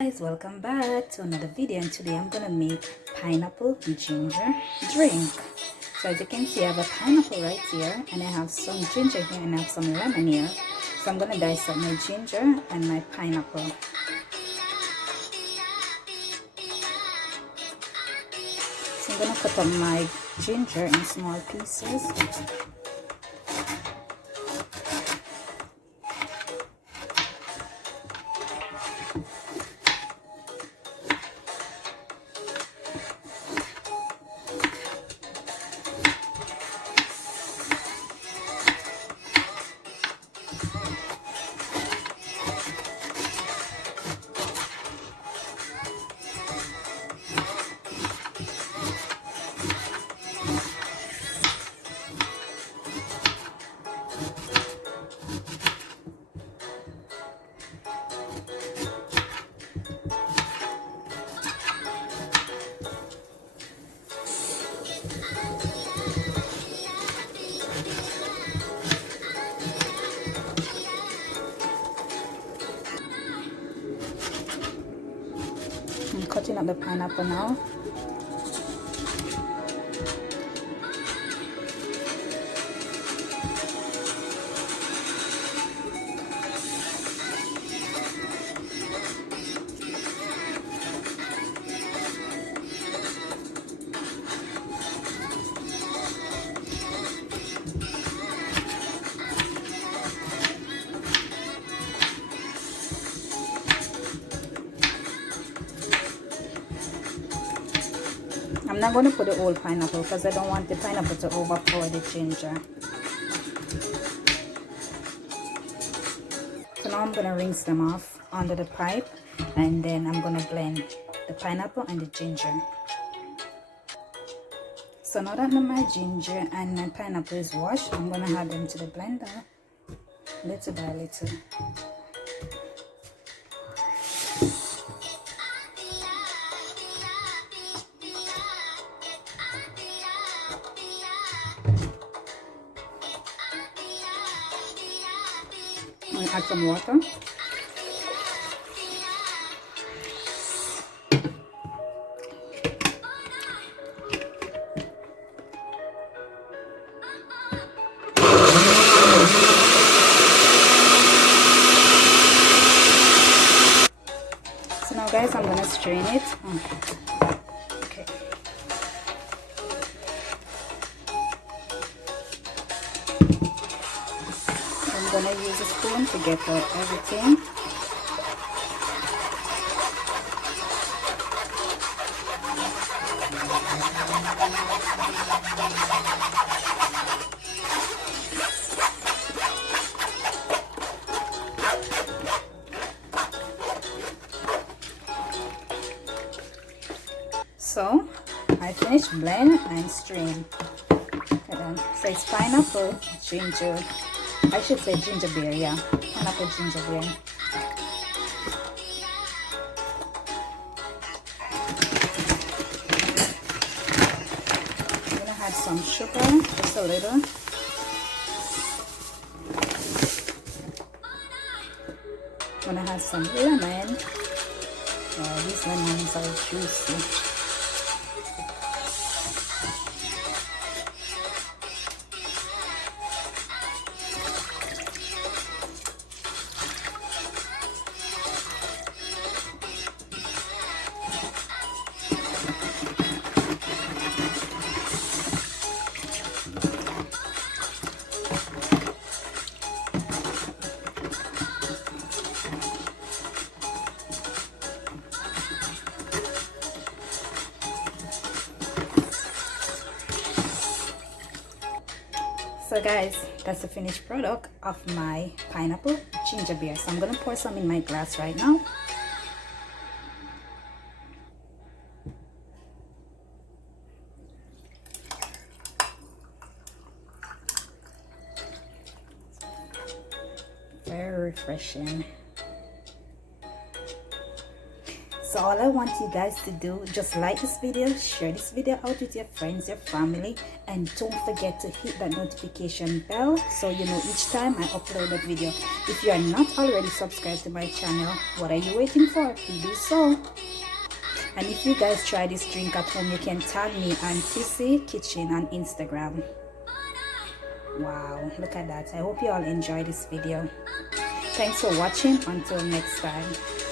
Guys, welcome back to another video, and today I'm gonna make pineapple ginger drink. So as you can see, I have a pineapple right here, and I have some ginger here, and I have some lemon here. So I'm gonna dice up my ginger and my pineapple. So I'm gonna cut up my ginger in small pieces. I'm cutting up the pineapple now. I'm not going to put the whole pineapple because I don't want the pineapple to overpower the ginger. So now I'm going to rinse them off under the pipe, and then I'm going to blend the pineapple and the ginger. So now that my ginger and my pineapple is washed, I'm going to add them to the blender little by little. I'm going to add some water. So now guys, I'm going to strain it. Okay. I'm going to use a spoon to get out everything. So I finished blend and strain. So it's pineapple, ginger. I should say ginger beer, yeah. Pineapple ginger beer. I'm gonna add some sugar, just a little. I'm gonna add some lemon. These lemons are juicy. So guys, that's the finished product of my pineapple ginger beer. So I'm gonna pour some in my glass right now. Very refreshing. So all I want you guys to do, just like this video, share this video out with your friends, your family, and don't forget to hit that notification bell so you know each time I upload a video. If you are not already subscribed to my channel, what are you waiting for? Please do so. And if you guys try this drink at home, you can tag me on Kiissi Kitchen on Instagram. Wow, look at that. I hope you all enjoy this video. Thanks for watching. Until next time.